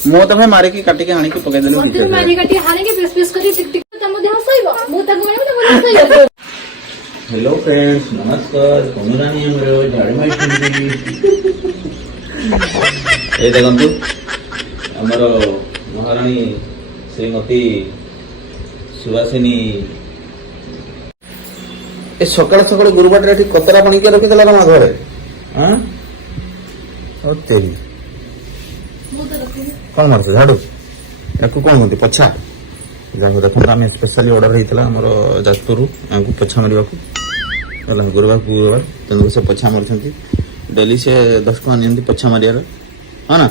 ମୁଁ ତ ଭାଇ ମାରିକି କାଟିକି ହାଣିକି ପକେଇଦେଲି ମତେ ମାରି କାଟି ହାଣିକି ପିସ୍ ପିସ୍ କରି ଟିକ ଟିକ ତମ ଦେହ ସହିବ ମୁଁ ତାକୁ ମାରିବି ତମ ଦେହ ସହିବ। हेलो फ्रेंड्स नमस्कार अनुरानी हमरो झाड़ी माइछंती ए देखंतु हमरो महारानी श्रीमती सुवासिनी ए सकाळ सकाळ गुरुबार रे कतरा पानी के रखि देला ना घरे हां ओ तेरी कौन मारছে झाड़ू याकू कौन होती पछा जाको देखो आम स्पेशली ऑर्डर होता आम जाजपुर आमको पछा मारे गुरुवार गुरुवार तेणुक से पछा मार्च डेली से 10 टका नि पछा मारियार हाँ ना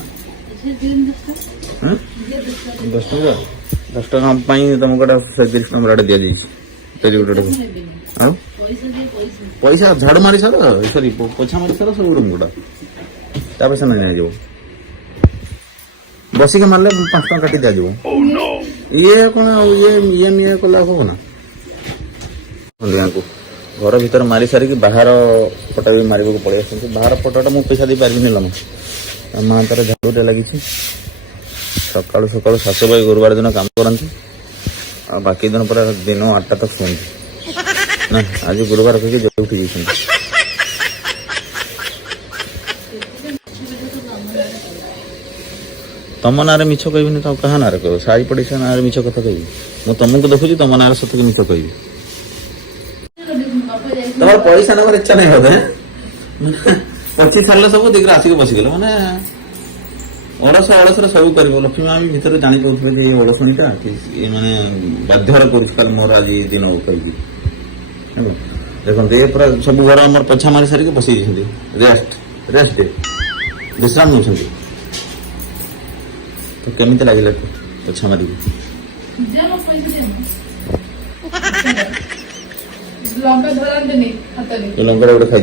10 टका तुमको गोटे 30 टका दि जाइए पैसा झाड़ू मारी सार सरी पछा मारी सार सब रूम गोटा पैसा नहीं जाव बसिक मारे 5 टका काटी दि जाव ये कौन ये कला हम ना घर भीतर मारी सारिक बाहर पटा भी मारे पड़े आस बाहर पटाटा मुझे पैसा दे पारि लम माँ तार झाड़ूटे लगी सका सका सासु भाई गुरुवार दिन काम करती आ बाकी दिन पूरा दिन 8टा तक शुंती ना आज गुरुवार कहीं जल्दी उठी जाइए तम ना मिछ कहबी तो क्या ना कह सारी पड़ोसा ना मिछ कथा कह तुमको देखुची तुम ना सत मिछ कह तुम्हार पैसा नवर इच्छा नहीं होते पची छाड़े सब दिग्र आसिक बसीगले मैंने अलस अलस सब कर लक्ष्मी माँ भर जानी पाते ये अलसणीटा मैंने बाध्यर कर मोर आज दिन कही देखो ये पूरा सब घर आम पछा मारी सारिक बस रेस्ट रेस्ट विश्राम नौ तो केमिति लगे पछा मारी लंका गोटे खाई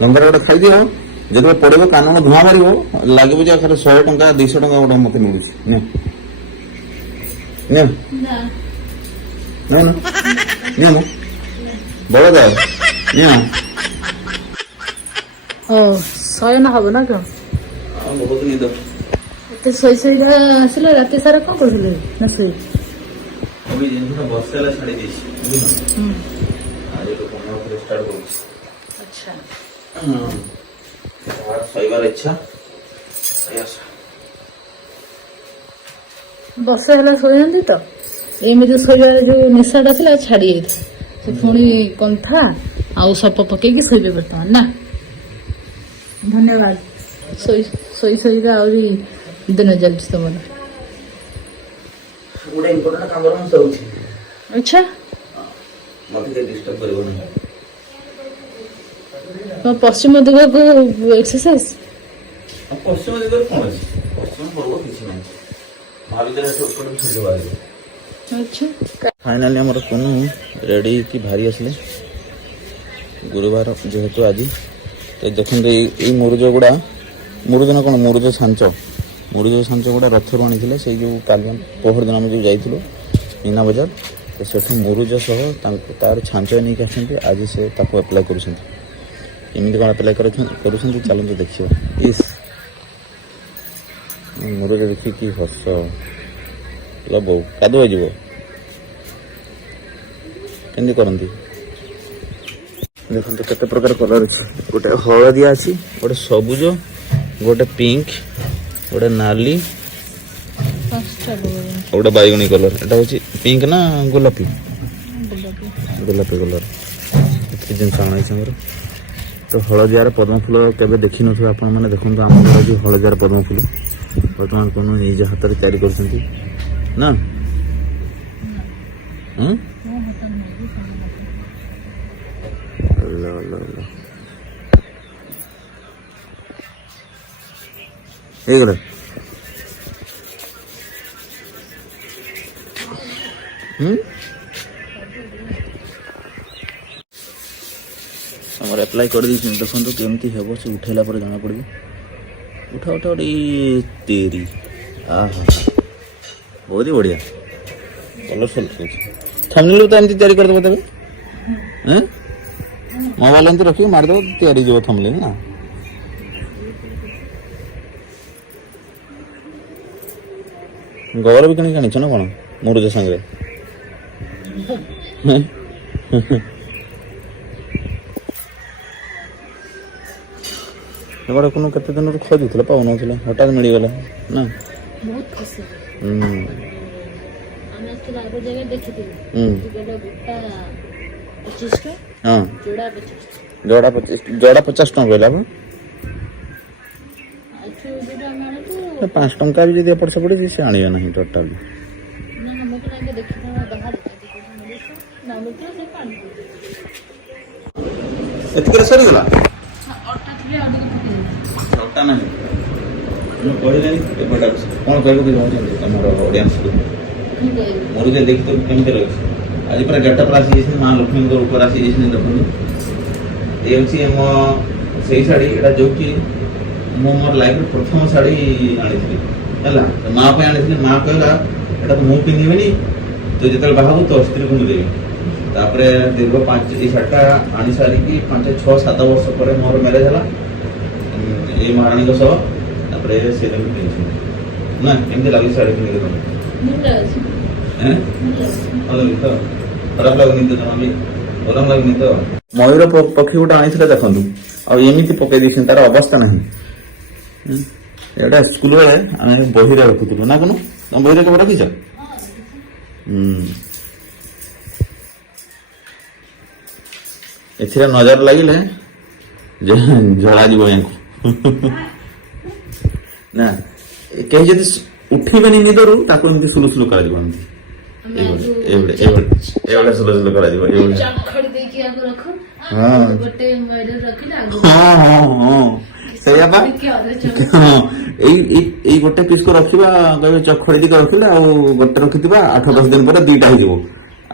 लंका गोटे खाई दियो जो पड़े कान धूआ मार लगे 100 टंका 200 टंका गोटे मत मिलूँ बड़ जाए ଶୟନ ହବ ନା କଣ बहुत निद ଏତେ ଶୋଇ ଶୋଇ ଆସିଲେ ରାତି ସାରା କଣ କରୁଥିଲେ ନା ଶୋଇ अभी जिनका बस वाला छाड़ी देछि आज तो पुनः फिर स्टार्ट करूँ अच्छा आज सहीबार इच्छा ବର୍ଷେ ହେଲା ଶୋଇଛନ୍ତି ତ ଏମିତି ଶୋଇବାର ଯୋଉ ନିଶାଟା ଥିଲା ଛାଡି ଯାଇଥିଲା ସେ ପୁଣି କନ୍ଥା ଆଉ ସପ ପକେଇକି ଶୋଇବେ ବର୍ତ୍ତମାନ ନା ଧନ୍ୟବାଦ ଶୋଇ ଶୋଇ ଶୋଇକା ଆହୁରି ଦିନ ଚାଲିଛି ତମର गोटे इम्पोर्टेंट काम करम सोउछि अच्छा मते के डिस्टर्ब करबो नै तो पश्चिम दिगको एक्सरसाइज पश्चिम दिगरे कोन अछि पश्चिम पर्व किछि नै महाविद्यालय से ऊपर से जवाई अच्छा फाइनली हमर कोनो रेडी की भारी असले गुरुवार जेहेतु आज तो देखन ये मुरुज गुड़ा मुरुज ना कोन मुरुज सांचो गुड़ा रथर आनी से जो काल पहर दिन आम जो जाइलु मीना बजार तो सेठ मुरुज सह तार छांच नहीं आसते आज से अप्लाई करुँच कौन अप्लाई कर चलते देखा इस मुरुज देखिए हस लो कादुआ जीव केमती करती देखते केते प्रकार कलर अच्छे गोटे हलदिया अच्छी गोटे सबुज गोटे पिंक गोटे नाली गोटे बैगनी कलर एटा हूँ पिंक ना गोलापी गोलापी कलर जिन आमर तो हलदियार पद्म फूल केवे देखी न आपण मैंने देखो आम घर जो हलदियार पद्म फूल बर्तमान कौन निज हाथ में तैयारी कर ना ହେଇଗଲା ଆମର ଆପ୍ଲାଏ କରିଦେଇଛନ୍ତି ଦେଖନ୍ତୁ କେମିତି ହେବ ସେ ଉଠେଇଲା ପରେ ଜଣା ପଡ଼ିବ ଉଠା ଉଠା ଗୋଟେ ତେରି ଆହା ବହୁତ ହି ବଢ଼ିଆ କଲରଫୁଲ୍ ଥମ୍ବନେଲ୍ ତ ଏମିତି ତିଆରି କରିଦେବ ତେବେ ମୋବାଇଲ ଏମିତି ରଖିକି ମାରିଦେବ ତିଆରି ଯିବ ଥମ୍ବନେଲ୍ ନା ଗୋବର ବି କିଣିକି ଆଣିଛ ନା କ'ଣ ମୁରୁଜ ସାଙ୍ଗରେ? ଏଗୁଡ଼ା কোনো କେତେ ଦିନରୁ ଖୋଜୁଥିଲା ପାଉନଥିଲା ହଠାତ୍ ମିଳିଗଲା ନା? ବହୁତ ଖୁସି। ହୁଁ ଆମେ ଆକ୍ଚୁଆଲି ଆଗ ଜାଗାରେ ଦେଖିଥିଲୁ ହୁଁ ଗୋଟା 25 ଟଙ୍କା, ହଁ ଯୋଡ଼ା 25 ଟଙ୍କା। ଯୋଡ଼ା 50 ଟଙ୍କା କହିଲା ଆପଣ? ଏଠୁ ଯୋଉଟା ଆମେ ଆଣିଛୁ 5 ଟଙ୍କା ବି ଯଦି ଏପଟ ସେପଟ ସେ ଆଣିବେ ନାହିଁ ଟୋଟାଲ। ନା ଆମକୁ ଆগে ଦେଖିଥାଉ ବାହାରେ ନା ମିଳୁଥିଲା ସେ ପାଣି ଏତିକିରେ ସରିଗଲା? ଅଟା ଥିଲେ ଆଉ ଟିକେ ପକେଇଦେବା। ଅଟା ନାହିଁ ମୁଁ କହିଲେଣି ଏପଟା କ'ଣ କହିବାକୁ ଚାହୁଁଛନ୍ତି ତମର ଅଡ଼ିଏନ୍ସକୁ? ମୁଁ କହିବି ମୋର ଯେ ଦେଖି ତ କେମିତି ରହିଛି ଆଜି ପୁରା ଗେଟଅପ୍ ଆସିଯାଇଛନ୍ତି ମା ଲକ୍ଷ୍ମୀଙ୍କ ଉପରେ ଆସିଯାଇଛନ୍ତି। ଦେଖନ୍ତୁ ଏ ହେଉଛି ଆମ ସେଇ ଶାଢ଼ୀ ଏଇଟା ଯେଉଁଠି ମୁଁ ମୋର ଲାଇଫରେ ପ୍ରଥମ ଶାଢ଼ୀ ଆଣିଥିଲି ହେଲା। ମା ପାଇଁ ଆଣିଥିଲି। ମା କହିଲା ଏଇଟା ତ ମୁଁ ପିନ୍ଧିବିନି ତୁ ଯେତେବେଳେ ବାହାବୁ ତୋ ସ୍ତ୍ରୀକୁ ମୁଁ ଦେବି। ତାପରେ ଦୀର୍ଘ ଏଇ ଶାଢ଼ୀଟା ଆଣି ସାରିକି 5, 6, 7 ବର୍ଷ ପରେ ମୋର ମ୍ୟାରେଜ ହେଲା ଏଇ ମହାରାଣୀଙ୍କ ସହ। ତାପରେ ସେଇଟା ବି ପିନ୍ଧିଛି ନା କେମିତି ଲାଗୁଛି ଶାଢ଼ୀ ପିନ୍ଧିକି ତମେ? ଭଲ ଲାଗି ତ? ଖରାପ ଲାଗୁନି ତ ଜମା ବି? ଗରମ ଲାଗୁନି ତ? ମୟୂର ପକ୍ଷୀ ଗୋଟେ ଆଣିଥିଲେ ଦେଖନ୍ତୁ ଆଉ ଏମିତି ପକେଇ ଦେଇଛନ୍ତି ତାର ଅବସ୍ଥା ନାହିଁ। ଏଇଟା ସ୍କୁଲ ବେଳେ ଆମେ ବହିରେ ରଖୁଥିଲୁ ନା କ'ଣ? ତମ ବହିରେ କେବେ ରଖିଛ? ଏଥିରେ ନଜର ଲାଗିଲେ ଜଳାଯିବ ୟାଙ୍କୁ ନା କେହି ଯଦି ଉଠିବେନି ନିଦରୁ ତାକୁ ଏମିତି ସୁଲୁ ସୁଲୁ କରାଯିବ। ଏମିତି ଏଇଭଳିଆ ସୁଲୁ ସୁଲୁ କରାଯିବ। ଚଖଡି ଦେଇକି ଆଗ ରଖ ଗୋଟେ ମୟୂର ରଖିଲେ ଆଗ ହଁ ସେଇଆ ବା। ହଁ ଏଇ ଗୋଟେ ପିସ୍କୁ ରଖିବା କହିବେ ଚଖଡି ଦେଇକି ରଖିଲେ ଆଉ ଗୋଟେ ରଖିଥିବା 8-10 ଦିନ ପରେ 2ଟା ହେଇଯିବ।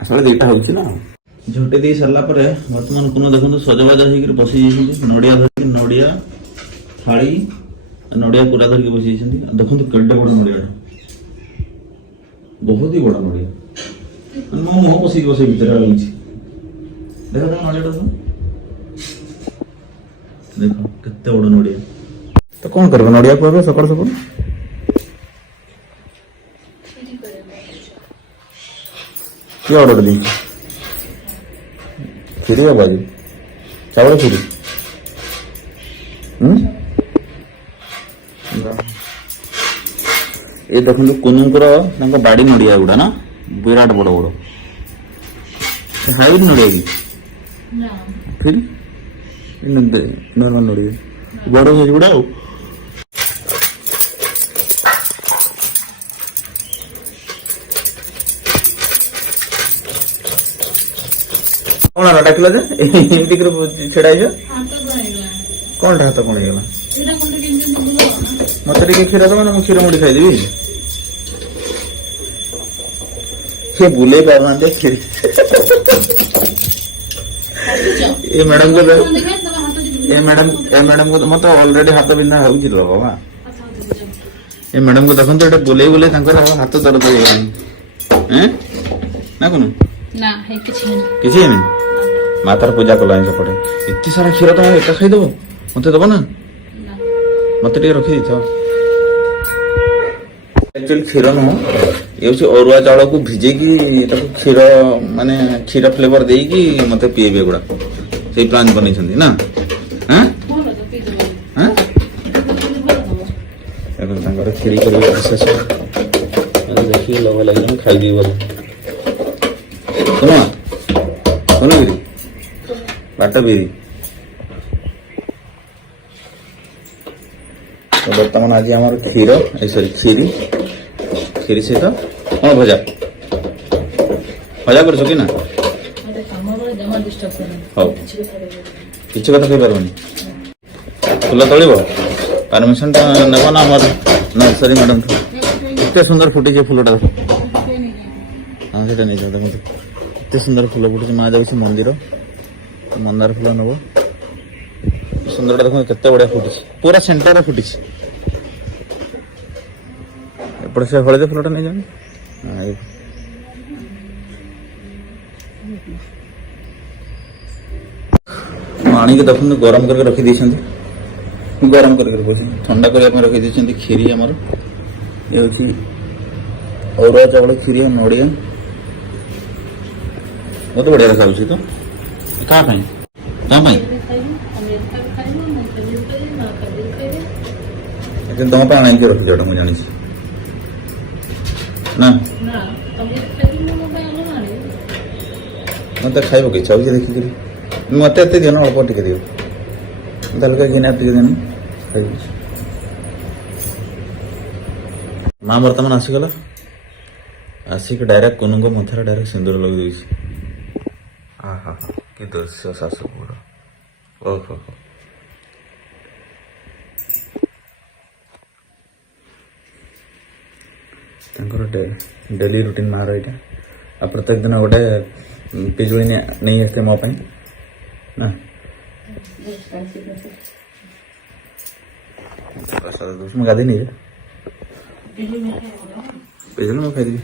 আসলে 2ଟା ହଉଛି ନା। ଝୋଟି ଦେଇ ସାରିଲା ପରେ ବର୍ତ୍ତମାନ କୁନ ଦେଖନ୍ତୁ ସଜବାଜ ହେଇକି ବସି ଯାଇଛନ୍ତି। ନଡ଼ିଆ ଧରିକି ନଡ଼ିଆ ଥାଳି ନଡ଼ିଆ ପୁରା ଧରିକି ବସି ଯାଇଛନ୍ତି। ଦେଖନ୍ତୁ କେଡ଼େ ବଡ଼ ନଡ଼ିଆଟା ବହୁତ ହି ବଡ଼ ନଡ଼ିଆ ମୋ ମୁହଁ ପଶିକି ବସେଇ ଭିତରେ ଲାଗୁଛି। ଦେଖ ତମ ନଡ଼ିଆଟା ତ ଦେଖ କେତେ ବଡ଼ ନଡ଼ିଆ। ତ କ'ଣ କରିବ ନଡ଼ିଆକୁ ଏବେ ସକାଳୁ ସକାଳୁ? କିଏ ଅର୍ଡର ଦେଇଛି? କ୍ଷୀରି ହବ ଆଜି? ଚାଉଳ କ୍ଷୀରି? ଏ ଦେଖନ୍ତୁ କୁନୁଙ୍କର ତାଙ୍କ ବାଡ଼ି ନଡ଼ିଆ ଗୁଡ଼ା ନା ବିରାଟ ବଡ଼ ବଡ଼। ହାଇବ୍ରିଡ୍ ନଡ଼ିଆ କି? ଫିର୍ ନର୍ମାଲ ନଡ଼ିଆ ବଡ଼ ହେଇଛି ଗୁଡ଼ା ଆଉ। କ'ଣ ହେଲା ଡାକିଲା ଯେ ଏମିତି ଛିଡ଼ା ହେଇଛ? କ'ଣଟା ହାତ କ'ଣ ହେଇଗଲା? ମତେ ଟିକେ କ୍ଷୀର ଦେବ ନା ମୁଁ କ୍ଷୀର ମୁଢ଼ି ଖାଇଦେବି। ସେ ବୁଲେଇ ପାରୁନାହାନ୍ତି କ୍ଷୀର। ଏ ମ୍ୟାଡାମକୁ ମତେ ଅଲରେଡି ହାତ ବିନ୍ଧା ହଉଛି ତ ବାବା। ଏ ମ୍ୟାଡାମକୁ ଦେଖନ୍ତୁ ଏଟା ବୁଲେଇ ବୁଲେଇ ତାଙ୍କର ହାତ ଦରଦ ହେଇଗଲାଣି ନା କ'ଣ? କିଛି ହେଇନି। ମା ତାର ପୂଜା କଲାଣି ସେପଟେ। ଏତେ ସାରା କ୍ଷୀର ତମେ ଏକା ଖାଇଦବ? ମତେ ଦବ ନା? ମତେ ଟିକେ ରଖିଦେଇଥାଅ। ଆକ୍ଚୁଆଲି କ୍ଷୀର ନୁହଁ ଏ ହେଉଛି ଅରୁଆ ଚାଉଳକୁ ଭିଜେଇକି ତାକୁ କ୍ଷୀର ମାନେ କ୍ଷୀର ଫ୍ଲେଭର ଦେଇକି ମତେ ପିଏବେ ଏଗୁଡ଼ା। ସେଇ ପ୍ଲାନ୍ ବନେଇଛନ୍ତି ନା? ତାଙ୍କର କ୍ଷୀରି କରିବେ ବିଶେଷ ଦେଖିକି ଲୋଭ ଲାଗିଲାଣି ଖାଇଦେବି ବୋଧେ। ଶୁଣ ବିରି ବାଟ ବିରି। ବର୍ତ୍ତମାନ ଆଜି ଆମର କ୍ଷୀର କ୍ଷୀରି ସହିତ କ'ଣ ଭଜା କରୁଛ କି ନା? ହଉ କିଛି କଥା କହିପାରିବନି। ଫୁଲ ତୋଳିବ? ପାରମିଶନଟା ନେବ ନା ଆମର ନର୍ସରୀ ମ୍ୟାଡ଼ାମ? ଏତେ ସୁନ୍ଦର ଫୁଟିଛି ଫୁଲଟା। ହଁ ସେଇଟା ନେଇଯାଅ। ଦେଖନ୍ତୁ ଏତେ ସୁନ୍ଦର ଫୁଲ ଫୁଟିଛି। ମା ଯାଉଛି ମନ୍ଦିର ମନ୍ଦାର ଫୁଲ ନେବ। ସୁନ୍ଦରଟା ଦେଖନ୍ତୁ କେତେ ବଢ଼ିଆ ଫୁଟିଛି। ପୁରା ସେଣ୍ଟରରେ ଫୁଟିଛି। ଏପଟେ ସେ ହଳଦୀ ଫୁଲଟା ନେଇଯାନ୍ତି। ଆଣିକି ଦେଖନ୍ତୁ ଗରମ କରିକି ରଖିଦେଇଛନ୍ତି। ଗରମ କରିକି ରଖୁଛନ୍ତି ଥଣ୍ଡା କରିବା ପାଇଁ ରଖିଦେଇଛନ୍ତି। କ୍ଷୀରି ଆମର ଏ ହେଉଛି ଅରୁଆ ଚାଉଳ କ୍ଷୀରି ଆଉ ନଡ଼ିଆ ବହୁତ ବଢ଼ିଆ ଦେଖାଯାଉଛି ତ। କାହା ପାଇଁ କାହା ପାଇଁ କିନ୍ତୁ ତମ ପାଇଁ ଆଣିକି ରଖିଛ ଏଇଟା ମୁଁ ଜାଣିଛି ନା। ମତେ ଖାଇବାକୁ ଇଚ୍ଛା ହଉଛି ଦେଖିକିରି। ମତେ ଏତେ ଦିଅ ନା ଅଳ୍ପ ଟିକେ ଦିଅ ତାହେଲେ ଘିନା ଟିକେ ଦିନ ଖାଇବି। ମା ବର୍ତ୍ତମାନ ଆସିଗଲା ଆସିକି ଡାଇରେକ୍ଟ କୁନୁଙ୍କ ମଥାରେ ଡାଇରେକ୍ଟ ସିନ୍ଦୁର ଲଗେଇ ଦେଇଛି। ଆହା କି ଦୃଶ୍ୟ ଶାଶୁଘର। ଓହୋ ତାଙ୍କର ଡେଲି ରୁଟିନ୍ ମାର ଏଇଟା। ଆଉ ପ୍ରତ୍ୟେକ ଦିନ ଗୋଟେ ପିଜୁଳି ନେଇ ଆସିଥିବେ ମୋ ପାଇଁ ନା। ମୁଁ ଗାଧେଇ ନେଇ ପିଜୁଳି ମୁଁ ଖାଇଦେବି।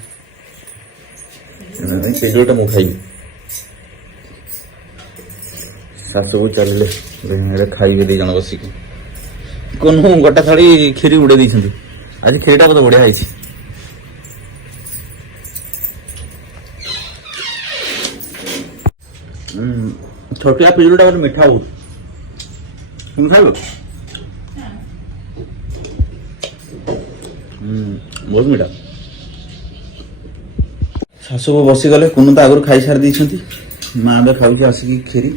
ପିଜୁଳିଟା ମୁଁ ଖାଇବି। ଶାଶୁକୁ ଚାଲିଲେ ଖାଇବେ ଦି ଜଣ ବସିକି। କୋନ ଗୋଟା ଥାଳି କ୍ଷୀରି ଉଡ଼େଇ ଦେଇଛନ୍ତି। ଆଜି କ୍ଷୀରିଟା ବୋଧେ ବଢ଼ିଆ ହେଇଛି। ଛୋଟିଆ ପିଜୁଳିଟା ଗୋଟେ ମିଠା ବହୁତ। তুমি ଖାଇବ? ବହୁତ ମିଠା। ଶାଶୁକୁ ବସିଗଲେ କୁନୁ ତ ଆଗରୁ ଖାଇସାରି ଦେଇଛନ୍ତି। ମା ଏବେ ଖାଉଛି ଆସିକି କ୍ଷୀରି।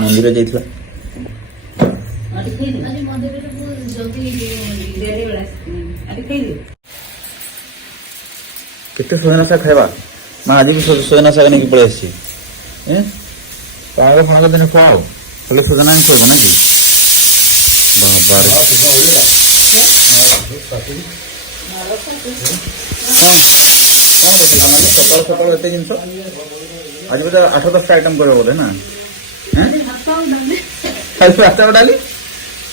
ମନ୍ଦିର ଯାଇଥିଲା। କେତେ ସଜନା ଶାଗ ଖାଇବା। ମା ଆଜି ବି ସଜନା ଶାଗ ନେଇକି ପଳେଇ ଆସିଛି। ପାଗ ଫାଗ ଦିନେ ଖୁଆ ଆଉ ଖାଲି ସଜନା ହିଁ ଖୁଆଇବ ନାଇଁ କି? ବାବାରେ ସକାଳୁ ସକାଳୁ ଏତେ ଜିନିଷ। ଆଜି ବୋଧେ 8-10ଟା ଆଇଟମ କରିବ ବୋଧେ ନା? ଖାଲି ଭାତ ଡାଲି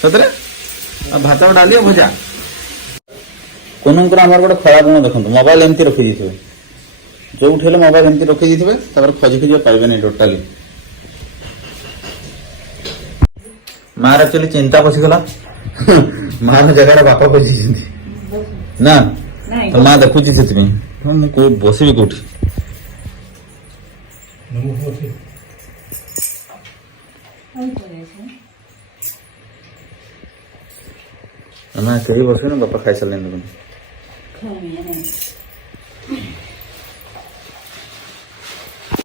ସତରେ ଭାତ ଡାଲି ଆଉ ଭଜା। କୁନୁଙ୍କର ଆମର ଗୋଟେ ଖରାପ ଗୁଣ ଦେଖନ୍ତୁ, ମୋବାଇଲ ଏମିତି ରଖିଦେଇଥିବେ। ଯୋଉଠି ହେଲେ ମୋବାଇଲ ଏମିତି ରଖିଦେଇଥିବେ, ତାପରେ ଖୋଜି ପାଇବେନି ଟୋଟାଲି। ମାର ଆକ୍ଚୁଆଲି ଚିନ୍ତା ପଶିଗଲା। ମାର ଜାଗାଟା ବାପା ପଶିଛନ୍ତି ନା, ମା ଦେଖୁଛି ସେଥିପାଇଁ। ମୁଁ ବସିବି କୋଉଠି? ମା କେହି ବସିବେନି, ବାପା ଖାଇସାରିଲେଣି ଦେଖନ୍ତୁ।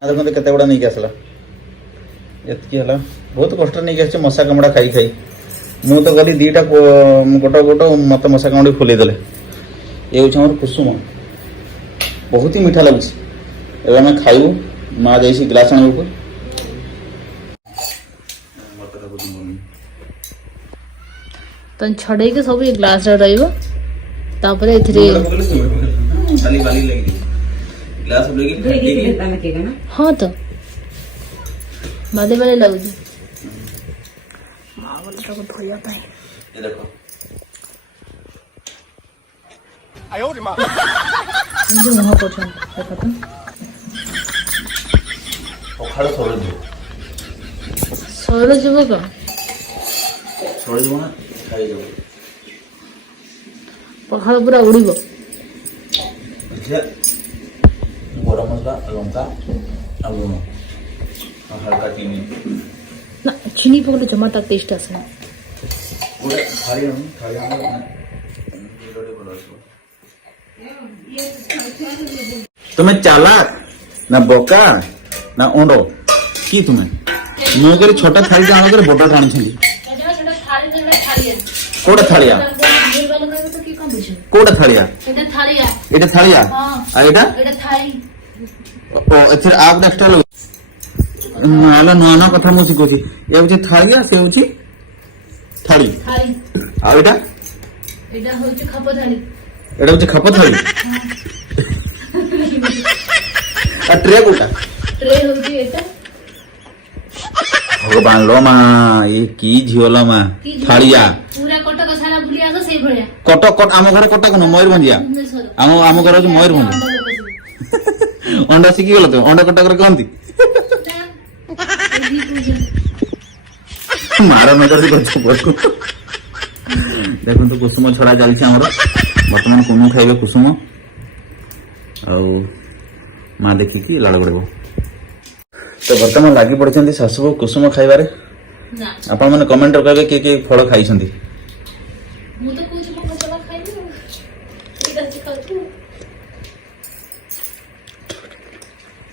ଦେଖନ୍ତୁ କେତେ ଗୁଡା ନେଇକି ଆସିଲା। ଏତିକି ହେଲା, ବହୁତ କଷ୍ଟରେ ନେଇକି ଆସିଛି ମଶା କାମୁଡା ଖାଇ ଖାଇ। ମୁଁ ତ ଗଲି ଦିଟା ଗୋଟ ମତେ ମଶା କାମୁଡି ଫୁଲେଇ ଦେଲେ। ଏ ହେଉଛି ଆମର କୁସୁମ, ବହୁତ ହିଁ ମିଠା ଲାଗୁଛି। ଏବେ ଆମେ ଖାଇବୁ। ମା ଯାଇଛି ଗ୍ଲାସ ଆଣିବାକୁ। ତ ଛଡେଇକି ସବୁ ଏ ଗ୍ଲାସରେ ରହିବ। ତାପରେ ଏଥିରେ ହଁ ତ ବାଲି ବାଲି ଲାଗୁଛି। ମା ବୋତଲଟାକୁ ଧୋଇବା ପାଇଁ ମୁହଁ କରୁଛନ୍ତି ଦେଖ ତ। ସର ଯିବ କଣ? ପଖାଳ ପୁରା ଉଡ଼ିବ। ଗରମ ମସଲା, ଲଙ୍କା ଆଉ ଲୁଣ ହାଲକା ଚିନି। ନା ଚିନି ପକେଇଲେ ଜମା ତା ଟେଷ୍ଟ ଆସେ ନା। তুমি চালাক না বকা না ওঁড কি তুমি? ମୁଁ କରି ଛୋଟ ଥାଳିଟା ଆଣ କରି ବଡଟା ଆଣିଛନ୍ତି। କୋଉଟା ଥାଳିଆ? କୋଉଟା ଥାଳିଆ? ଏଇଟା ଥାଳିଆ ଆଉ ଏଇଟା ଏଥିରେ ଆଉ ଗୋଟେ ଏକ୍ସଟ୍ରା ଲଗୁ। ନୂଆ ନୂଆ କଥା ମୁଁ ଶିଖୁଛି। ଏ ହଉଛି ଥାଳିଆ, ସେ ହଉଛି ଥାଳି। ଆଉ ଏଇଟା ହଉଛି ଖାପ ଥାଳି। ଏଇଟା ହଉଛି ଖାପ ଥାଳି। আর ট্রে কোটা? ট্রে হচ্ছে এটা। ভগবান লো মা, এ কি ঝিওলা মা। থাড়িয়া পুরা কটক সারা ভুলি আসো সেই ভଳିଆ। কটক ଆମ ଘର କଟକ ନୁହଁ, ମୟୂରଭଞ୍ଜିଆ। ଆମ ଘର ହଉଛି ମୟୂରଭଞ୍ଜ। ଅଣ୍ଡା ଶିଖିଗଲ ତ? ଅଣ୍ଡା କଟକରେ କହନ୍ତି। ମାର ନଜର ଦେଖନ୍ତୁ କୁସୁମ ଛଡା ଚାଲିଛି ଆମର। ବର୍ତ୍ତମାନ କୁନୁ ଖାଇବେ କୁସୁମ। ଆଉ ମା ଦେଖିକି ଲାଳ ଗଡ଼ିବ। ତ ବର୍ତ୍ତମାନ ଲାଗି ପଡ଼ିଛନ୍ତି ଶାଶୁ କୁସୁମ ଖାଇବାରେ। ନା ଆପଣମାନେ କମେଣ୍ଟରେ କହିବେ କିଏ କିଏ ଫଳ ଖାଇଛନ୍ତି। ମୁଁ ତ କହୁଛି ମୋ ମସଲା ଖାଇବି ଆଉ ଏଇଟା ଆଜି ଖାଉଛୁ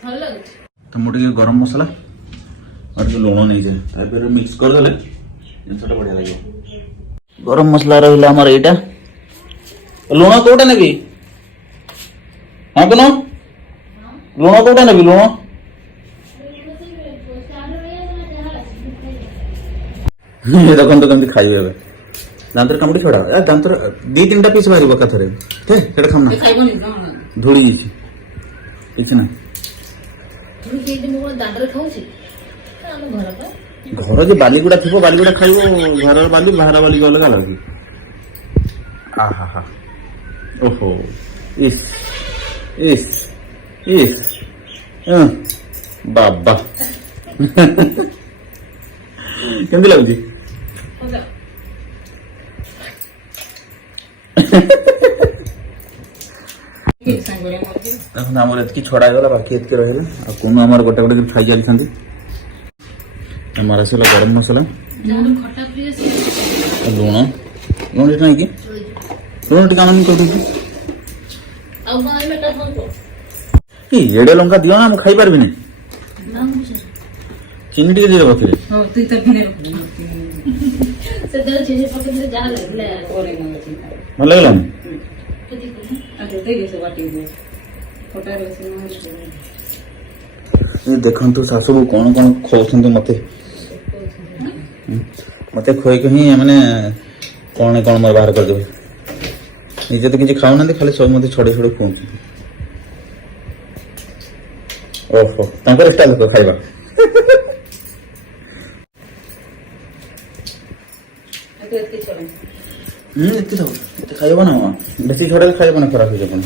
ଭଲ ଲାଗୁଛି। ତ ମୁଁ ଟିକେ ଗରମ ମସଲା ଆଉ ଟିକେ ଲୁଣ ନେଇଯାଏ ତାପରେ ମିକ୍ସ କରିଦେଲେ ଜିନିଷଟା ବଢ଼ିଆ ଲାଗିବ। ଗରମ ମସଲା ରହିଲା ଆମର ଏଇଟା। ଲୁଣ କୋଉଟା ନେବି? ହଁ କୁନ ଲୁଣ କୋଉଟା ନେବି? ଲୁଣ ଦେଖନ୍ତୁ କେମିତି ଖାଇବେ ଏବେ। ଦାନ୍ତରେ କାମୁଡ଼ି ଛଡ଼ା ଦାନ୍ତରେ 2-3ଟା ପିସ୍ ବାହାରିବ ଏକାଥରେ। ସେଇଟା ଖାଉନା ଧୂଳି ଯାଇଛି କିଛି ନାହିଁ। ଦାଣ୍ଡରେ ଖାଉଛି ଆମ ଘର ପାଇଁ ଘର ଯେ ବାଲିଗୁଡ଼ା ଥିବ ବାଲିଗୁଡ଼ା ଖାଇବ। ଘରର ବାଲି ବାହାର ବାଲି ଅଲଗା ଲାଗୁଛି। ଆହା ହା ଓହୋ ଇସ୍ ଇସ୍ ଇସ୍ ବାବା କେମିତି ଲାଗୁଛି? ଦେଖନ୍ତୁ ଆମର ଏତିକି ଛଡ଼ା ହେଇଗଲା ବାକି ଏତିକି ରହିଲା। ଆଉ କୁନୁ ଆମର ଗୋଟେ ଗୋଟେ କରି ଖାଇ ଚାଲିଛନ୍ତି। ଆମର ଆସିଲା ଗରମ ମସଲା ଖଟା ପ୍ରିୟ ସେ ଲୁଣ ଲୁଣ ଟିକେ ନାହିଁ କି ଲୁଣ ଟିକେ ଆମେ କରିଦେଇଛୁ। ଆଉ କଣ ଏଟା ଖାଉଛୁ କି ଏଡ଼େ ଲଙ୍କା ଦିଅ ନା ମୁଁ ଖାଇପାରିବିନି। ଚିନି ଟିକେ ଦେଇଦେବ ଏଥିରେ। ସେଥିରେ ଚିନି ପକେଇଥିଲେ ଯାହା ଲାଗିଲା ଭଲ ଲାଗିଲାନି? ଦେଖନ୍ତୁ ଶାଶୁ କଣ କଣ ଖୁଆଉଛନ୍ତି ମତେ। ମତେ ଖୁଆଇକି ହିଁ ମାନେ କଣ କଣ ମୋର ବାହାର କରିଦେବେ। ନିଜେ ତ କିଛି ଖାଉନାହାନ୍ତି ଖାଲି ସବୁ ମତେ ଛଡେଇ ଛଡେଇ ଖୁଆଉଛନ୍ତି। ଓହୋ ତାଙ୍କର ଷ୍ଟାଇଲ ଦେଖ ଖାଇବା। ଏତେ ଥାଉ ଏତେ ଖାଇବ ନା ବେଶୀ ଛଡେଇଲେ ଖାଇବ ନା ଖରାପ ହେଇଯିବ ପୁଣି।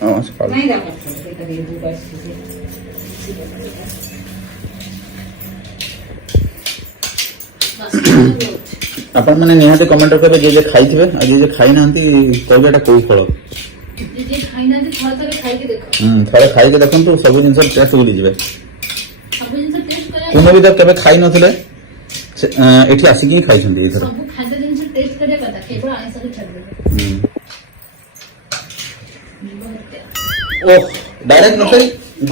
ହଁ ସେ ପାଳୁ। ଆପଣ ମାନେ ନିହାତି କମେଣ୍ଟ କରିବେ ଯିଏ ଖାଇଥିବେ ଆଉ ଯିଏ ଖାଇନାହାନ୍ତି କହିବେ ଏଟା କୋଉ ଫଳ। ଥରେ ଖାଇକି ଦେଖନ୍ତୁ ସବୁ ଜିନିଷ ଟେଷ୍ଟ ଭୁଲିଯିବେ। କୁନ ବି ତ କେବେ ଖାଇ ନଥିଲେ ଏଠି ଆସିକି ହିଁ ଖାଇଛନ୍ତି ଏଥର। ଓ ଡାଇରେକ୍ଟ ମତେ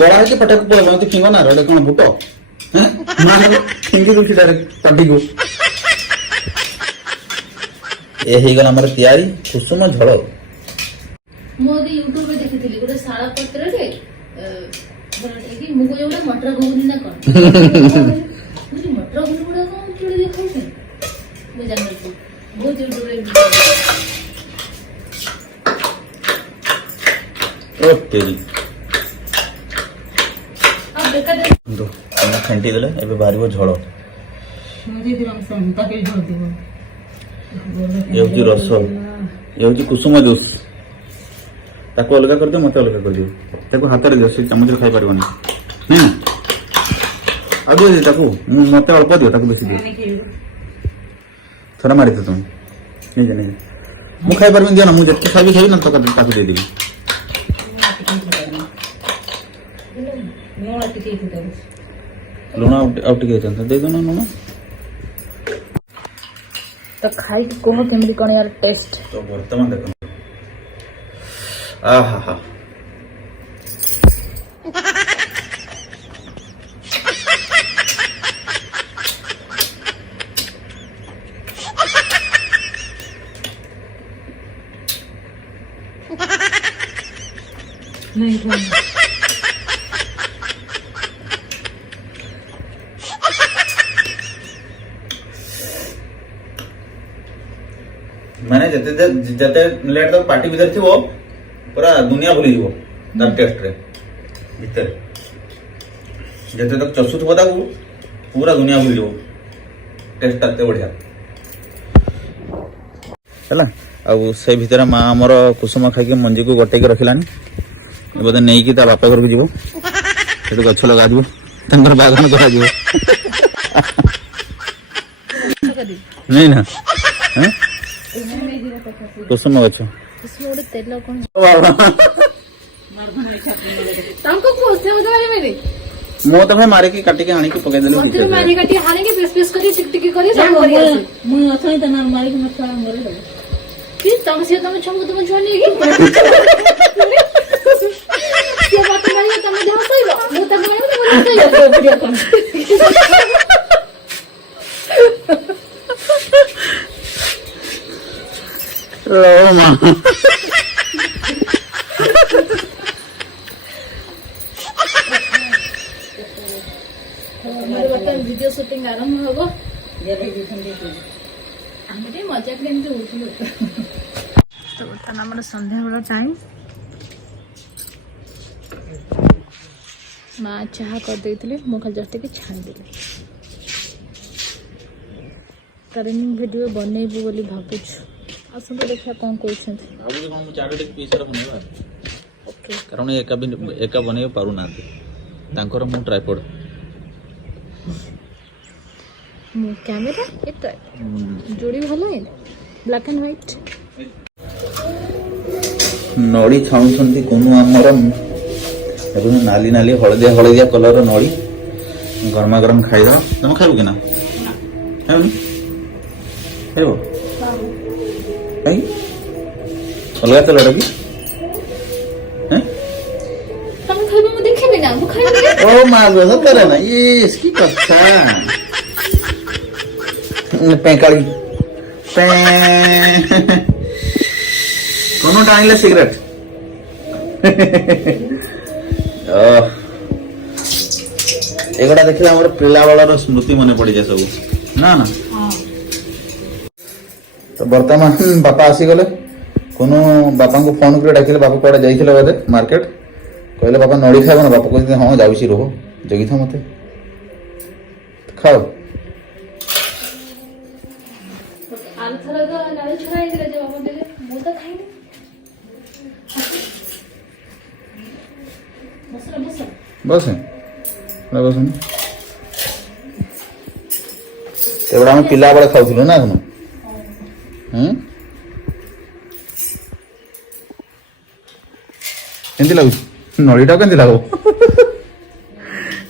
ଗଳା ହେଇକି ପଟାକୁ ପଳେଇବ ମତେ ଫିଙ୍ଗ ନା ଏଟା କଣ ଭୂତ ଫିଙ୍ଗି ଦଉଛି ଡାଇରେକ୍ଟ ପାଟିକୁ। ଏ ହେଇଗଲା ଆମର ତିଆରି କୁସୁମ ଝୋଳ। ମୁଁ ୟୁଟ୍ୟୁବରେ ଦେଖିଥିଲି ଗୋଟେ ଶାଳ ପତ୍ରରେ ମୁଗ ଯୋଉଟା ମଟର ଘୁଗୁନି ନା କଣ ମଟର ଘୁଗୁନି ଗୁଡା କଣ କିଣି ଦେଖାଉଛନ୍ତି ମୁଁ ଜାଣିନଥିଲି ବହୁତ ୟୁଟ୍ୟୁବରେ। ଫେଣ୍ଟି ଦେଲେ ଏବେ ବାହାରିବ ଝୋଳ। ଏ ହଉଛି ରସ ଏ ହଉଛି କୁସୁମ ଜୁସ୍। ତାକୁ ଅଲଗା କରିଦିଅ ମତେ ଅଲଗା କରିଦିଅ। ତାକୁ ହାତରେ ଦିଅ ସେ ଚାମଚରେ ଖାଇପାରିବନି। ଆଉ ଦିଅ ତାକୁ ମତେ ଅଳ୍ପ ଦିଅ ତାକୁ ବେଶୀ ଦିଅ। ଥରେ ମାରିଛ ତମେ ନିଜେ ନିଜେ ମୁଁ ଖାଇପାରିବିନି ଦିଅ ନା ମୁଁ ଯେତିକି ଖାଇବି ଖାଇବି ନା ତାକୁ ଦେଇଦେବି। ଲୁଣ ଆଉ ଟିକେ ହେଇଥାନ୍ତା ଦେଇଦଉନ ଲୁଣ। ତ ଖାଇକି କୁହ କେମିତି କଣ ୟାର ଟେଷ୍ଟ। ତ ବର୍ତ୍ତମାନ ଦେଖନ୍ତୁ ଆହା ହା ମାନେ ଯେତେ ଲେଟ୍ ତक ପାଟି ଭିତରେ ଥିବ ପୁରା ଦୁନିଆ ଭୁଲିଯିବ ତାର ଟେଷ୍ଟରେ ଭିତରେ। ଯେତେ ତକ ଚଷୁଥିବ ତାକୁ ପୁରା ଦୁନିଆ ଭୁଲିଯିବ ଟେଷ୍ଟଟା ଏତେ ବଢିଆ ହେଲା। ଆଉ ସେ ଭିତରେ ମା ଆମର କୁସୁମ ଖାଇକି ମଞ୍ଜିକୁ ଗୋଟେଇକି ରଖିଲାଣି। ବୋଧେ ନେଇକି ତା ବାପା ଘରକୁ ଯିବ ସେଠି ଗଛ ଲଗାଯିବ ତାଙ୍କର ବାଗାନ କରାଯିବ ନାଇଁ ନା କୁସୁମ ଗଛ ଗୋଟେ ତେଲ କଣ ମୁଁ ତ ଭାଇ ମାରିକି କାଟିକି ଆଣିକି ପକେଇଦେଲି ଭିତରେ। ମାରି କାଟି ହାଣିକି ପିସ୍ ପିସ୍ କରି ଟିକ ଟିକ କରି ମୁଁ ଅଛଇ ତ ନା ମାରିକି ମୋ ଛୁଆ ମରି ଦେବ କି ତମ ସିଏ ତମ ଛୁଆଙ୍କୁ ତମ ଛୁଆ ନେଇକି ସିଏ ବାଟ ମାରିବ ତମେ ଦେହ ଶୋଇବ ମୁଁ ତାକୁ ମାରିବ ତମ ଓ ମା ଆମର ବର୍ତ୍ତମାନ ଭିଡିଓ ସୁଟିଂ ଆରମ୍ଭ ହବ ଆମେ ଟିକେ ମଜାକରେ ଏମିତି ହଉଥିଲୁ ତ ବର୍ତ୍ତମାନ ଆମର ସନ୍ଧ୍ୟାବେଳ ଟାଇମ୍ ମା ଚାହା କରିଦେଇଥିଲେ ମୁଁ ଖାଲି ଜଷ୍ଟ ଟିକେ ଛାଣିଦେଲି କାରଣ ଭିଡିଓ ବନେଇବୁ ବୋଲି ଭାବୁଛୁ ଆସନ୍ତୁ ଦେଖିବା କ'ଣ କହୁଛନ୍ତି ଭାବୁଛି କ'ଣ ମୁଁ ଚାରିଟି ପିସର ବନେଇବା ଓକେ କାରଣ ଏକା ବନେଇ ପାରୁନାହାନ୍ତି ତାଙ୍କର ମୁଁ ଟ୍ରାଇପଡ୍ କ୍ୟାମେରା ଏଟା ଯୋଡ଼ି ଭଲ ହେଇନି ବ୍ଲାକ୍ ଆଣ୍ଡ ହ୍ୱାଇଟ୍ ନଡ଼ି ଛାଣୁଛନ୍ତି କୁନୁ ଆମର ଏବଂ ନାଲି ନାଲି ହଳଦିଆ ହଳଦିଆ କଲର ନଡ଼ି ଗରମା ଗରମ ଖାଇବା ତମେ ଖାଇବ କି ନା ଖାଇବନି ଖାଇବ କାଇଁ ଅଲଗା ତେଲଟା କି ତମେ ଖାଇବ ମୁଁ ଦେଖିବି ନା ମୁଁ ଖାଇବି ଓ ମା ସତରେ ନା ଇସ୍ କି କଥା পেঁকালি কোনটা আনলে সিগারেট এগুলা দেখলে আমার পিলা বেলার স্মৃতি মনে পড়িযায় সব না না তো বর্তমান বাপা আসিগলে কোন বাপাঙ্কু ফোন করে ডাকিলে বাপা কুয়াড়ে যাইছিলে বোধে মার্কেট কহিলে বাপা নড়ি খাইব না বাপা কইতে হ্যাঁ যাউছি রহ জগিথা মতে খাও ଆରଥରକ ନାଳି ଛଡା ହେଇଥିଲା ଯୋଉ ବାପା ଦେଲେ ମୁଁ ତ ଖାଇନି ବସେ ବସ ଏଗୁଡ଼ା ଆମେ ପିଲାବେଳେ ଖାଉଥିଲୁ ନା କ'ଣ କେମିତି ଲାଗୁଛି ନଳିଟା କେମିତି ଲାଗୁ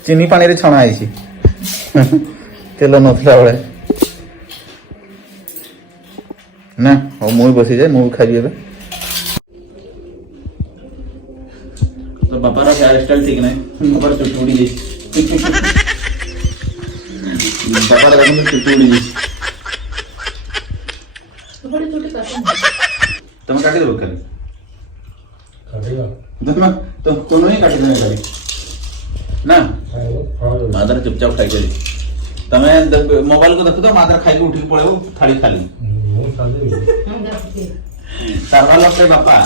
ଚିନି ପାଣିରେ ଛଣା ହେଇଛି ତେଲ ନଥିଲା ବେଳେ ନା ହଉ ମୁଁ ବି ବସିଯାଏ ମୁଁ ବି ଖାଇବି ଏବେ ତ ବାପାର ହେୟାର ଷ୍ଟାଇଲ ଠିକ ନାହିଁ ବାପାର ଚୁଟି ଉଡ଼ି ଯାଇଛି ବାପାର ଦେଖନ୍ତୁ ଚୁଟି ଉଡ଼ି ଯାଇଛି ତମେ କାଟିଦେବ ଖାଲି ଦେଖ ତ কোনো ହିଁ କାଟିଦେବେ ଖାଲି ନା ମାଦାର ଚୁପଚାପ ଖାଇକରି ତମେ ମୋବାଇଲକୁ ଦେଖୁଛ ମାଦାର ଖାଇକି ଉଠିକି ପଳେଇବ ଥାଳି ଖାଲି ସାର୍ବା ଲୋକେ ବାପା